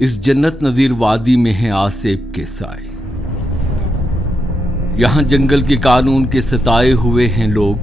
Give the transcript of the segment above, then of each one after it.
इस जन्नत नजीर वादी में है आसेब के साए। यहां जंगल के कानून के सताए हुए हैं लोग,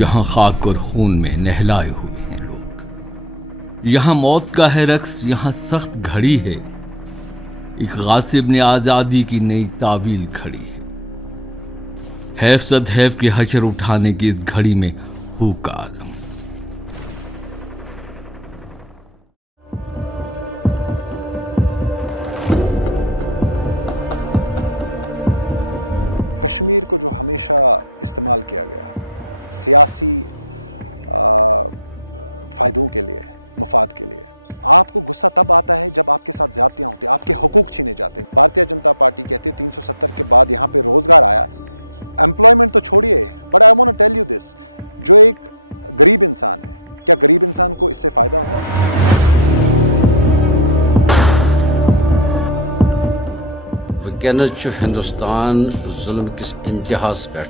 यहां खाक और खून में नहलाए हुए हैं लोग। यहां मौत का है रक्स, यहां सख्त घड़ी है। एक गासिब ने आजादी की नई तावील खड़ी है। हैफ सदहैफ के हशर उठाने की इस घड़ी में हुक आलम। वनस हिंदुस्तान जुल्म किस इंतहास पे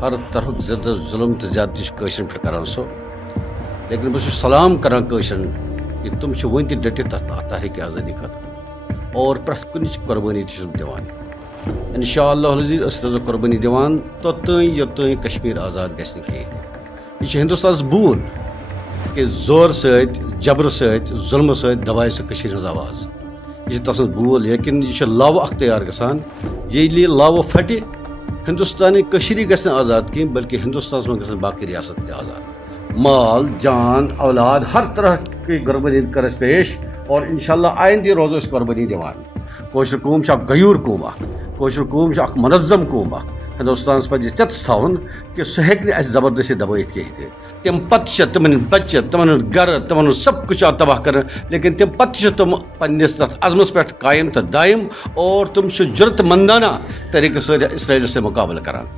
हर तरह जुल्म तो ज्यादा पे करान सो, लेकिन बस सलाम करान कि तुम वन डटित तहरीक आज़ादी खतर और प्रथ कुन कुर्बानी दिवान। इंशाअल्लाह अज़ीज़ अस रोज़ो कुर्बानी दिवान तोतई योतई कश्मीर आज़ाद गि कहें। यह हिंदुस्तान भूल कि जोर सत जबर सत जुल्म सत दबाए सो हज आवाज़। यह तस भूल, लेकिन यह लाव अख तैयार गसान। ये लाव फटे हिंदुस्तानी गि आज़ाद कहें, बल्कि हिंदुस्तान में गसन बाकी रियासत आज़ाद। माल जान औलाद हर तरह की कुर्बानी कर पेश, और इंशाअल्लाह आइंदे रोज़ो कुर्बानी दिवान। कोशर कौम गयूर कौम, कोशर कौम मनज़म कौम। हिंदुस्तान पे चत्स थवन कि सह हे जबरदस्ती दबाइत कहें। तम पे तमन बच्चे तमन गर तमन सब कुछ तबाह कर, लेकिन तम पे तुम पन्निस तथ अज़मस पे कायम तो दायम, और तुम जुर्रतमंदाना तरीके से इसराइल से मुकाबला करान।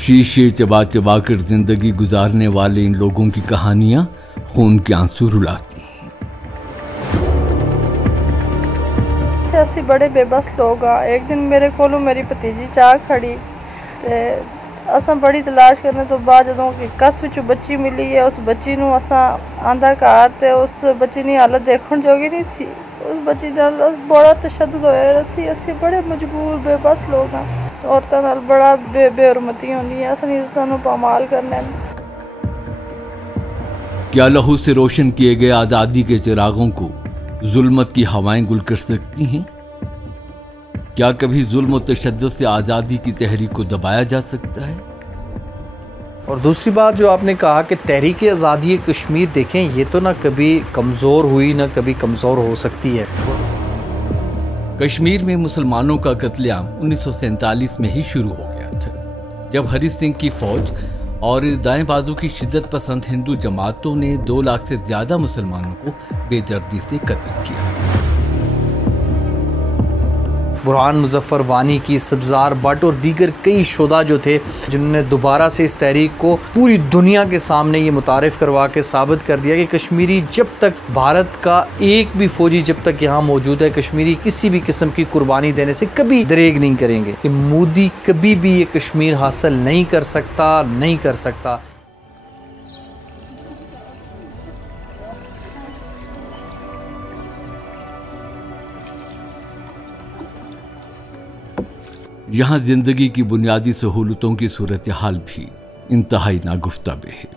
शीशे चबा चबा कर जिंदगी गुजारने वाले इन लोगों की कहानियां खून के आंसू रुलाती हैं। असी बड़े बेबस लोग हाँ। एक दिन मेरे कोलों मेरी भतीजी चाह खड़ी, असा बड़ी तलाश करने तो बाद जो कस विच बच्ची मिली है, उस बच्ची नूं असा आंदा घर ते उस बच्ची की हालत देखने जोगी नहीं सी। उस बच्ची नाल बड़ा तशद्दुद होया। असी बड़े मजबूर बेबस लोग हाँ। औरतों नाल बड़ा बेहरमती होंदी है। असन इज्जत पामाल करने। क्या लहू से रोशन किए गए आज़ादी के चिरागों को जुल्मत की हवाएं गुल कर सकती हैं? क्या कभी जुल्म और तशद्दुद से आज़ादी की तहरीक को दबाया जा सकता है? और दूसरी बात जो आपने कहा कि तहरीक आज़ादी कश्मीर देखें, ये तो ना कभी कमज़ोर हुई ना कभी कमज़ोर हो सकती है। कश्मीर में मुसलमानों का कत्लेआम 1947 में ही शुरू हो गया था, जब हरि सिंह की फौज और दाएं बाजू की शिद्दत पसंद हिंदू जमातों ने 2 लाख से ज्यादा मुसलमानों को बेदर्दी से कत्ल किया। बुरहान मुजफ्फर वानी की, सब्ज़ार भट्ट और दीगर कई शोधा जो थे, जिन्होंने दोबारा से इस तहरीक को पूरी दुनिया के सामने ये मुतारिफ करवा के साबित कर दिया कि कश्मीरी जब तक भारत का एक भी फौजी जब तक यहाँ मौजूद है, कश्मीरी किसी भी किस्म की कुर्बानी देने से कभी दरेग नहीं करेंगे। कि मोदी कभी भी ये कश्मीर हासिल नहीं कर सकता। यहाँ जिंदगी की बुनियादी सहूलतों की सूरत हाल भी इंतहाई नागुफ्ताबे है।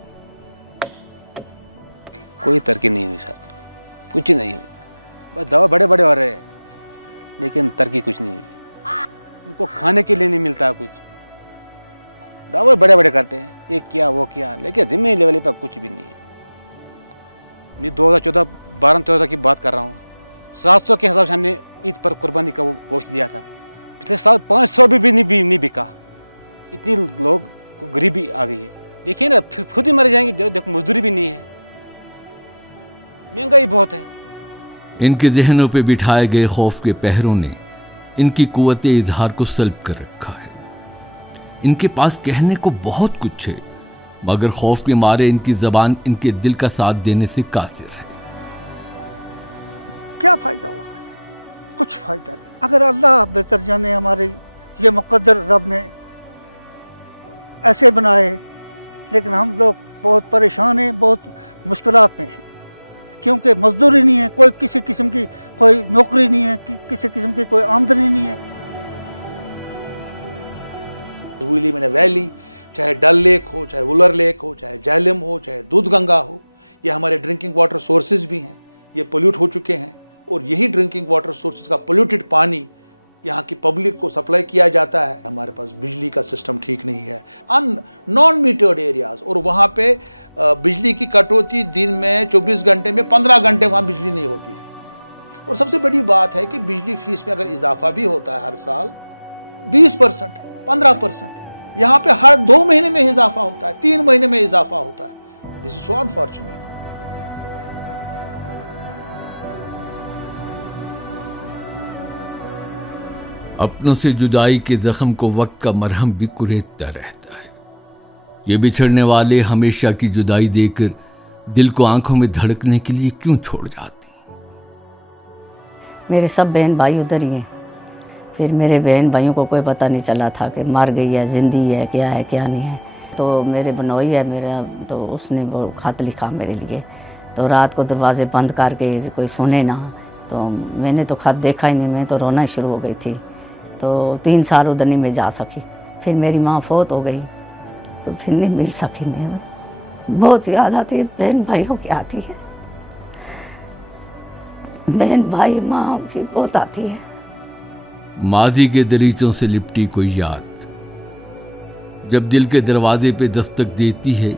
इनके जहनों पे बिठाए गए खौफ के पहरों ने इनकी कुव्वते इजहार को सल्ब कर रखा है। इनके पास कहने को बहुत कुछ है, मगर खौफ के मारे इनकी जबान इनके दिल का साथ देने से कासिर है। अपनों से जुदाई के जख्म को वक्त का मरहम भी कुरेदता रहता है। ये बिछड़ने वाले हमेशा की जुदाई देकर दिल को आंखों में धड़कने के लिए क्यों छोड़ जाती हैं? मेरे सब बहन भाई उधर ही हैं। फिर मेरे बहन भाइयों को कोई पता नहीं चला था कि मर गई है, जिंदी है क्या नहीं है। तो मेरे बनोई है मेरा, तो उसने वो खत लिखा मेरे लिए। तो रात को दरवाजे बंद करके कोई सुने ना, तो मैंने तो खत देखा ही नहीं, मैं तो रोना शुरू हो गई थी। तो 3 साल उधर नहीं मैं जा सकी। फिर मेरी माँ फौत हो गई, तो फिर नहीं मिल सकी। नहीं, बहुत याद आती है, बहन भाइयों की आती है, बहन भाई माँ की बहुत आती है। माजी के दरीचों से लिपटी कोई याद जब दिल के दरवाजे पे दस्तक देती है,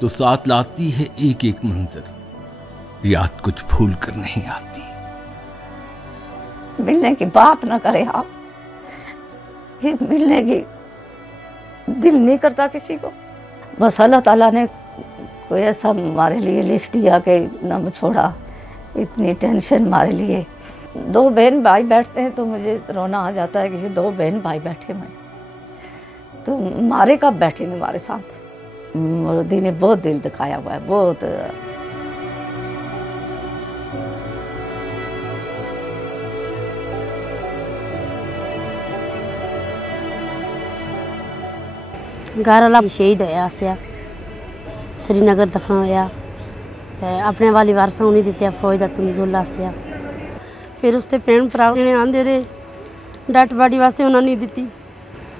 तो साथ लाती है एक एक मंजर। याद कुछ भूल कर नहीं आती। मिलने की बात ना करें आप, ये मिलने की दिल नहीं करता किसी को। बस अल्लाह ताला ने कोई ऐसा हमारे लिए लिख दिया कि न छोड़ा, इतनी टेंशन हमारे लिए। 2 बहन भाई बैठते हैं तो मुझे रोना आ जाता है कि 2 बहन भाई बैठे हैं, तो हमारे कब बैठेंगे हमारे साथ। मोदी ने बहुत दिल दिखाया हुआ है, बहुत। घर वाला शहीद होया आसिया, श्रीनगर दफन होया, अपने वाली वारसा उन्हें दित्या फौज दा तंजुल आसिया। फिर उसते भैन भरा ने आंदे रहे, डट बाड़ी वास्ते उन्होंने नहीं दिती।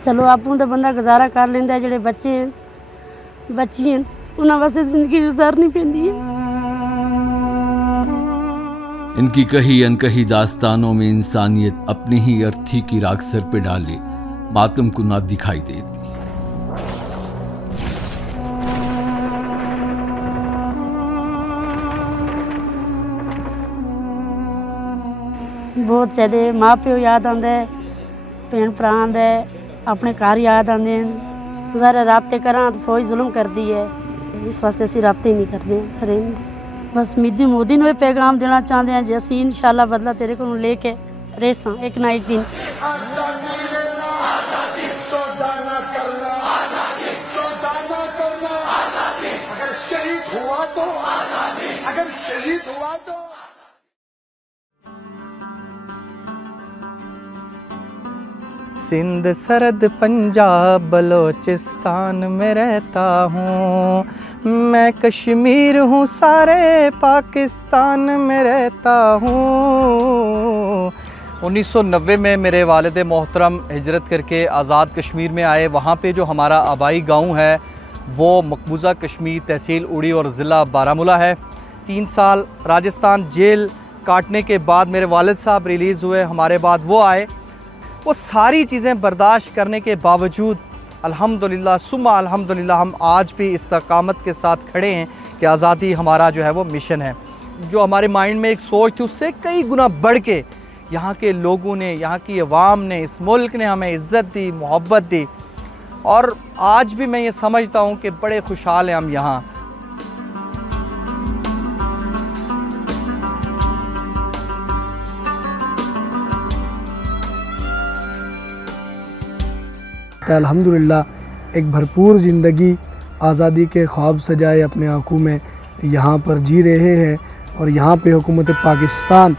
चलो आपूं तो बंदा गुजारा कर लेंदा, जेडे बच्चे हैं बच्ची हैं उन्होंने वास्ते जिंदगी गुजारनी पैंदी है। इनकी कही अनकही दास्तानों में इंसानियत अपनी ही अर्थी की राख सर पे डाले मातम को ना दिखाई देती। बहुत ज़्यादा माँ प्यो याद आंदा है, भैन भरा आंदा है, अपने घर याद आते हैं। ज़रा राबते करा तो फौज जुल्म कर दी है, इस वास्ते असीं राबते ही नहीं करते रहेंगे। बस मोदी ने पैगाम देना चाहते हैं, जे असीं इंशाअल्लाह बदला तेरे को लेके रेसा एक ना एक दिन। सिंध सरहद पंजाब बलोचिस्तान में रहता हूँ, मैं कश्मीर हूँ सारे पाकिस्तान में रहता हूँ। 1990 में मेरे वालिद मोहतरम हिजरत करके आज़ाद कश्मीर में आए। वहाँ पे जो हमारा आबाई गांव है वो मकबूजा कश्मीर, तहसील उड़ी और ज़िला बारामूला है। 3 साल राजस्थान जेल काटने के बाद मेरे वालिद साहब रिलीज़ हुए, हमारे बाद वो आए। वो सारी चीज़ें बर्दाश्त करने के बावजूद अल्हम्दुलिल्लाह सुम्मा अल्हम्दुलिल्लाह हम आज भी इस्तकामत के साथ खड़े हैं कि आज़ादी हमारा जो है वो मिशन है। जो हमारे माइंड में एक सोच थी उससे कई गुना बढ़ के यहाँ के लोगों ने, यहाँ की अवाम ने, इस मुल्क ने हमें इज़्ज़त दी, मोहब्बत दी, और आज भी मैं ये समझता हूँ कि बड़े खुशहाल हैं हम यहाँ। सकता है अल्हम्दुलिल्लाह एक भरपूर ज़िंदगी आज़ादी के ख्वाब सजाए अपने आंखों में यहाँ पर जी रहे हैं। और यहाँ पे हुकूमत पाकिस्तान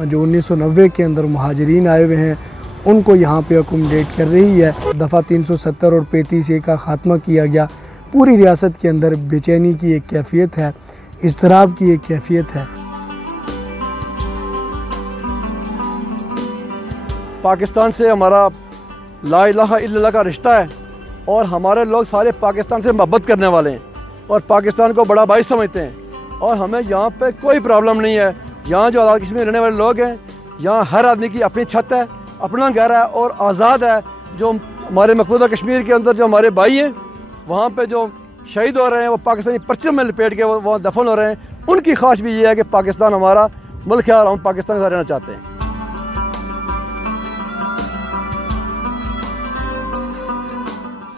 जो 1990 के अंदर मुहाजिरीन आए हुए हैं उनको यहाँ पे अकोमोडेट कर रही है। दफ़ा 370 और 35A का ख़ात्मा किया गया। पूरी रियासत के अंदर बेचैनी की एक कैफियत है, इज़्तिराब की एक कैफियत है। पाकिस्तान से हमारा ला इलाहा इल्लल्लाह का रिश्ता है और हमारे लोग सारे पाकिस्तान से मोहब्बत करने वाले हैं और पाकिस्तान को बड़ा भाई समझते हैं और हमें यहाँ पे कोई प्रॉब्लम नहीं है। यहाँ जो आज़ाद कश्मीर रहने वाले लोग हैं, यहाँ हर आदमी की अपनी छत है, अपना घर है और आज़ाद है। जो हमारे मकबूजा कश्मीर के अंदर जो हमारे भाई हैं वहाँ पे जो शहीद हो रहे हैं वो पाकिस्तानी परचम में लपेट के वो वहाँ दफन हो रहे हैं, उनकी ख्वाहिश भी ये है कि पाकिस्तान हमारा मुल्क है और हम पाकिस्तान के साथ रहना चाहते हैं।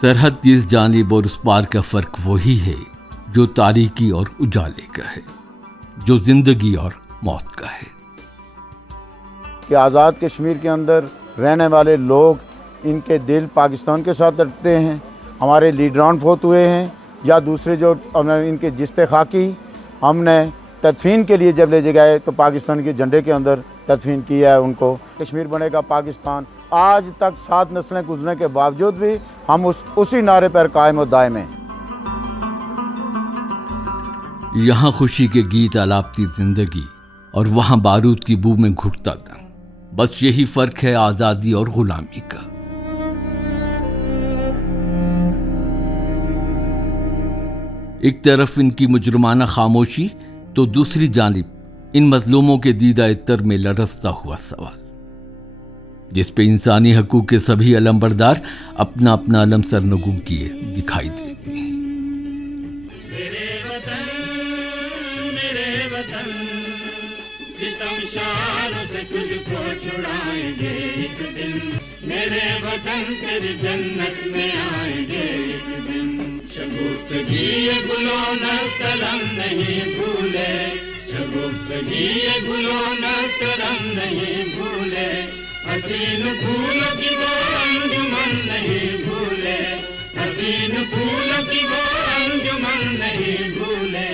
सरहद की इस जानिब और उस पार का फ़र्क वही है जो तारीकी और उजाले का है, जो जिंदगी और मौत का है। कि आज़ाद कश्मीर के अंदर रहने वाले लोग, इनके दिल पाकिस्तान के साथ रखते हैं। हमारे लीडरान फौत हुए हैं या दूसरे जो इनके जिस्ते खाकी हमने तदफीन के लिए जब ले गए तो पाकिस्तान के झंडे के अंदर तदफीन किया है उनको। कश्मीर बनेगा पाकिस्तान। आज तक 7 नस्लें गुजरने के बावजूद भी हम उसी नारे पर कायम और दायम हैं। यहाँ खुशी के गीत आलापती जिंदगी और वहाँ बारूद की बू में घुटता दम। बस यही फर्क है आज़ादी और गुलामी का। एक तरफ इनकी मुजरमाना खामोशी तो दूसरी जानिब इन मजलूमों के दीदा इत्तर में लरसता हुआ सवाल, जिस पे इंसानी हकूक के सभी अलमबरदार अपना अपना अलम सरनगू किए दिखाई देते हैं। तुझको छुड़ाएंगे एक दिन, मेरे वतन तेरी जन्नत में आएंगे एक दिन। शगुफ्तगी ये गुलो नस्तरम नहीं भूले, शगुफ्तगी ये गुलो नस्तरम नहीं भूले। हसीन फूलों की वो अंजुमन नहीं भूले, हसीन फूलों की वो अंजुमन नहीं भूले।